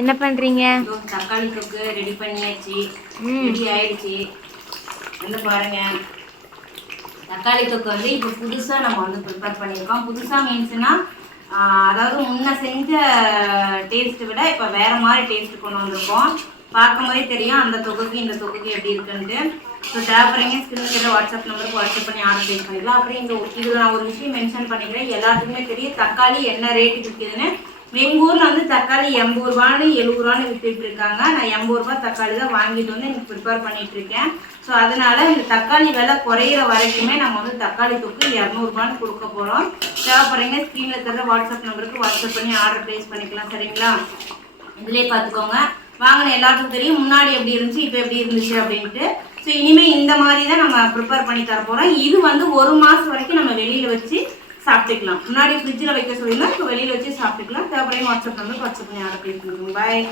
என்ன பண்றீங்க? தக்காளி தொக்கு ரெடி பண்ணியாச்சு. ரெடி ஆயிடுச்சு. வந்து பாருங்க, தக்காளி தொக்கு வந்து இப்போ புதுசாக நம்ம வந்து ப்ரிப்பேர் பண்ணியிருக்கோம். புதுசாக மீன்ஸ்னா அதாவது முன்ன செஞ்ச டேஸ்ட்டை விட இப்போ வேறு மாதிரி டேஸ்ட்டு கொண்டு வந்திருக்கோம். பார்க்கும் போதே தெரியும் அந்த தொகுக்கு இந்த தொகுக்கு எப்படி இருக்குன்ட்டு. ஸோ தேவைப்படுறீங்க ஸ்கிரீன் கிட்ட வாட்ஸ்அப் நம்பருக்கு வாட்ஸ்அப் பண்ணி ஆர்டர் ப்ளேஸ் பண்ணிக்கலாம். அப்புறம் இதில் நான் ஒரு விஷயம் மென்ஷன் பண்ணிக்கிறேன். எல்லாத்துக்குமே தெரியும் தக்காளி என்ன ரேட்டுக்கு விற்கிதுன்னு. எங்கள் ஊரில் வந்து தக்காளி 80 ரூபான்னு 70 ரூபான்னு விற்றுட்டு இருக்காங்க. நான் 80 ரூபா தக்காளி தான் வாங்கிட்டு வந்து எனக்கு ப்ரிப்பேர் பண்ணிட்டு இருக்கேன். ஸோ அதனால இந்த தக்காளி விலை குறையிற வரைக்குமே நம்ம வந்து தக்காளி தொக்கு 200 ரூபான்னு கொடுக்க போகிறோம். தேவைப்படுறீங்க ஸ்க்ரீனில் தர வாட்ஸ்அப் நம்பருக்கு வாட்ஸ்அப் பண்ணி ஆர்டர் ப்ளேஸ் பண்ணிக்கலாம். சரிங்களா? இதிலே பார்த்துக்கோங்க. வாங்கின எல்லாத்துக்கும் தெரியும் முன்னாடி எப்படி இருந்துச்சு இப்போ எப்படி இருந்துச்சு அப்படின்ட்டு. ஸோ இனிமேல் இந்த மாதிரி தான் நம்ம ப்ரிப்பேர் பண்ணி தர போகிறோம். இது வந்து 1 மாதம் வரைக்கும் நம்ம வெளியில் வச்சு சாப்பிட்டுக்கலாம். முன்னாடி ஃப்ரிட்ஜில் வைக்க சொல்லியிருந்தோம், இப்போ வெளியில் வச்சு சாப்பிட்டுக்கலாம். தேவைப்படுறீங்க வாட்ஸ்அப் நம்பருக்கு வாட்ஸ்அப் பண்ணி ஆர்டர் ப்ளேஸ் பண்ணிக்கோங்க. பாய்.